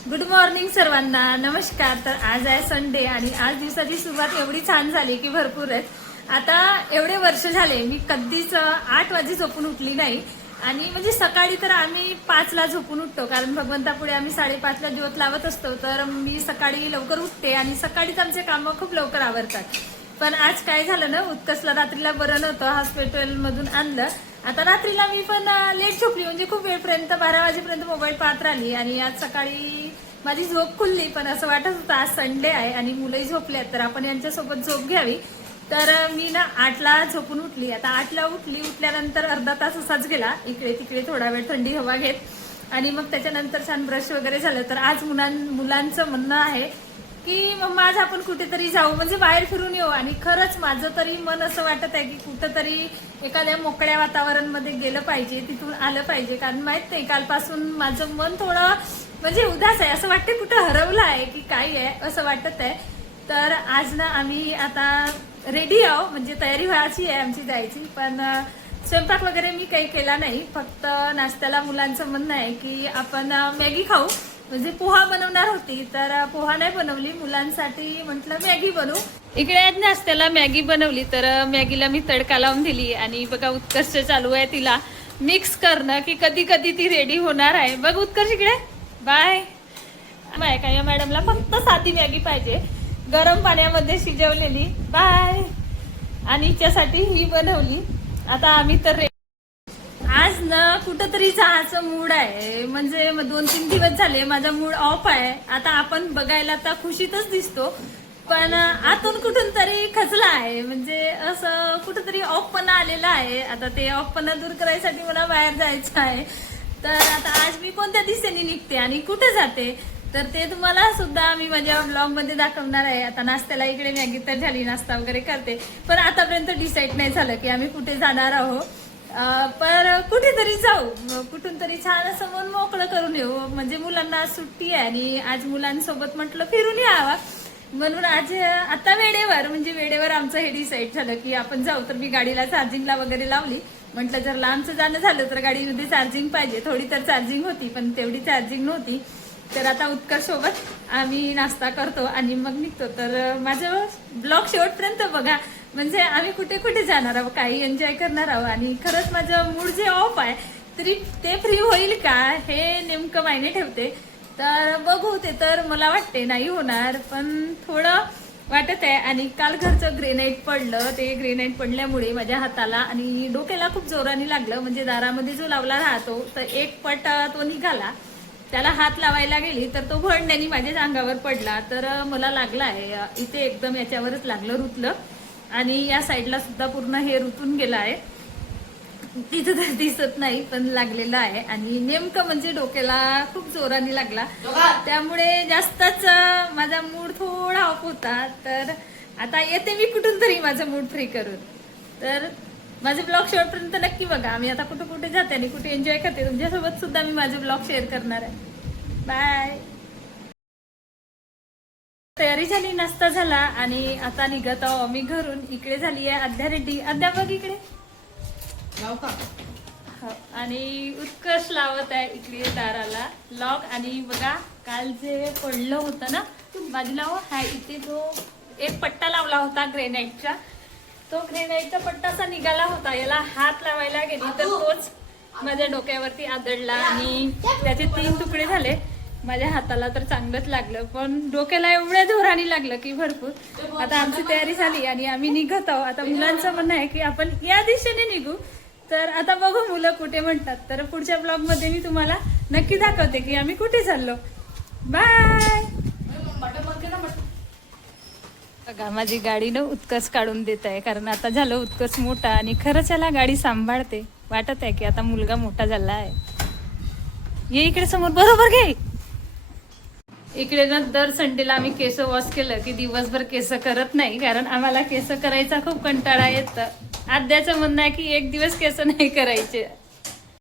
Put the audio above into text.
Good morning सर्वांना, नमस्कार. तर आज आहे संडे आणि आज दिवसाची सुरुवात एवढी छान झाली की भरपूर आहे. आता एवढे वर्ष झाले मी कधीच 8 वाजे झोपून उठली नाही. आणि म्हणजे सकाळी तर आम्ही 5ला झोपून उठतो, कारण भगवंतापुढे आम्ही 5:30ला ज्योत लावत असतो. तर मी सकाळी लवकर उठते आणि सकाळीच आमचे कामं खूप लवकर आवरतात. पण आज काय झालं ना, उत्कर्षला रात्रीला बरं नव्हतं, हॉस्पिटलमधून आणलं. आता रात्रीला मी पण लेट झोपली, म्हणजे खूप वेळपर्यंत 12 वाजेपर्यंत मोबाईल पाहत राहिली. आणि आज सकाळी माझी झोप खुलली, पण असं वाटत होतं आज संडे आहे आणि मुलंही झोपले तर आपण यांच्यासोबत झोप घ्यावी. तर मी ना 8ला झोपून उठली. आता 8ला उठल्यानंतर अर्धा तास असाच गेला, इकडे तिकडे थोडा वेळ थंडी हवा घेत. आणि मग त्याच्यानंतर छान ब्रश वगैरे झालं. तर आज मुलांचं म्हणणं आहे की मग आज आपण कुठेतरी जाऊ, म्हणजे बाहेर फिरून येऊ. आणि खरंच माझं तरी मन असं वाटत आहे की कुठंतरी एखाद्या मोकळ्या वातावरणामध्ये गेलं पाहिजे, तिथून आलं पाहिजे. कारण माहित नाही, कालपासून माझं मन थोडं म्हणजे उदास आहे, असं वाटतं कुठं हरवलं आहे की काय आहे असं वाटत आहे. तर आज ना आम्ही आता रेडी आहो, म्हणजे तयारी व्हायची आहे आमची जायची. पण स्वयंपाक वगैरे मी काही केला नाही, फक्त नाश्त्याला मुलांचं म्हणणं आहे की आपण मॅगी खाऊ. म्हणजे पोहा बनवणार होती, तर पोहा नाही बनवली, मुलांसाठी म्हटलं मॅगी बनवू. इकडे आज नाश्त्याला मॅगी बनवली. तर मॅगीला मी तडका लावून दिली आणि बघा उत्कर्ष चालू आहे तिला मिक्स करणं की कधी कधी ती रेडी होणार आहे. बघ उत्कर्ष इकडे, बाय बाय. काय या मॅडमला फक्त साधी मॅगी पाहिजे, गरम पाण्यामध्ये शिजवलेली. बाय. आणि हिच्यासाठी ही बनवली. आता आम्ही तर आज ना कुठंतरी जायचं मूड आहे, म्हणजे 2-3 दिवस झाले माझा मूड ऑफ आहे. आता आपण बघायला तर खुशीतच दिसतो, पण आतून कुठून तरी खचला आहे, म्हणजे असं कुठंतरी ऑफपणा आलेला आहे. आता ते ऑफपणा दूर करायसाठी मला बाहेर जायचं आहे. तर आता आज मी कोणत्या दिशेने निघते आणि कुठे जाते तर ते तुम्हाला सुद्धा मी माझ्या ब्लॉग मध्ये दाखवणार आहे. आता नाश्त्याला इकडे मॅगी तर झाली, नाश्ता वगैरे करते, पण आतापर्यंत डिसाईड नाही झालं की आम्ही कुठे जाणार आहोत. पर कुठेतरी जाऊ, कुठून तरी छान असं मन मोकळं करून येऊ. म्हणजे मुलांना सुट्टी आहे आणि आज मुलांसोबत म्हटलं फिरून यावा, म्हणून आज आता वेळेवर आमचं हे डिसाईड झालं की आपण जाऊ. तर मी गाडीला चार्जिंगला वगैरे लावली, म्हटलं जर लांबचं जाणं झालं तर गाडीमध्ये चार्जिंग पाहिजे. थोडी तर चार्जिंग होती, पण तेवढी चार्जिंग नव्हती. तर आता उत्कर्ष सोबत आम्ही नाश्ता करतो आणि मग निघतो. तर माझं ब्लॉग शेवटपर्यंत बघा, म्हणजे आम्ही कुठे कुठे जाणार आहोत, काही एन्जॉय करणार आहोत. आणि खरंच माझं मूड जे ऑफ आहे तरी ते फ्री होईल का हे नेमकं मायने ठेवते. तर बघू, ते तर मला वाटते नाही होणार, पण थोडं वाटत आहे. आणि काल घरचं ग्रेनाईट पडलं, ते ग्रेनाईट पडल्यामुळे माझ्या हाताला आणि डोक्याला खूप जोराने लागलं. म्हणजे दारामध्ये जो लावला राहतो तर एक पट तो निघाला, त्याला हात लावायला गेली तर तो भडण्याने माझ्या अंगावर पडला. तर मला लागला आहे इथे, एकदम याच्यावरच लागलं, रुतलं. आणि या साईडला सुद्धा पूर्ण हे रुतून गेलं आहे, तिथं तर दिसत नाही पण लागलेलं आहे. आणि नेमकं म्हणजे डोक्याला खूप जोराने लागला, त्यामुळे जास्तच माझा मूड थोडा ऑफ होता. तर आता येते मी कुठून तरी माझा मूड फ्री करून. तर माझे ब्लॉग शेवटपर्यंत नक्की बघा, आम्ही आता कुठे कुठे जाते आणि कुठे एन्जॉय करते, तुमच्यासोबत सुद्धा मी माझे ब्लॉग शेअर करणार आहे. बाय. तयारी झाली, नाश्ता झाला आणि आता निघत आहो आम्ही घरून. इकडे झाली आहे अद्या रेड्डी. अद्या बघ इकडे, आणि उत्कर्ष लावत आहे इकडे दाराला लॉक. आणि बघा काल जे पडलं होतं ना बाजूला, हा इथे जो एक पट्टा लावला होता ग्रेनाईटचा, तो ग्रेनाईटचा पट्टा असा निघाला होता. याला हात लावायला गेली तर तोच माझ्या डोक्यावरती आदळला आणि त्याचे 3 तुकडे झाले. माझ्या हाताला तर चांगलंच लागलं, पण डोक्याला एवढ्या जोराने लागलं की भरपूर. आता आमची तयारी झाली आणि आम्ही निघत आहोत. आता मुलांचं म्हणणं आहे की आपण या दिशेने निघू. तर आता बघू मुलं कुठे म्हणतात. तर पुढच्या ब्लॉग मध्ये मी तुम्हाला नक्की दाखवते की आम्ही कुठे चाललो. बाय. बघा माझी गाडी ना उत्कर्ष काढून देत आहे, कारण आता झालं उत्कर्ष मोठा आणि खरंच याला गाडी सांभाळते. वाटत आहे की आता मुलगा मोठा झाला आहे. ये इकडे समोर, बरोबर घे. इकडे ना दर संडेला आम्ही केस वॉश केलं की दिवसभर केस करत नाही, कारण आम्हाला केस करायचा खूप कंटाळा येतं. आद्याचं म्हणणं आहे की एक दिवस केस नाही करायचे.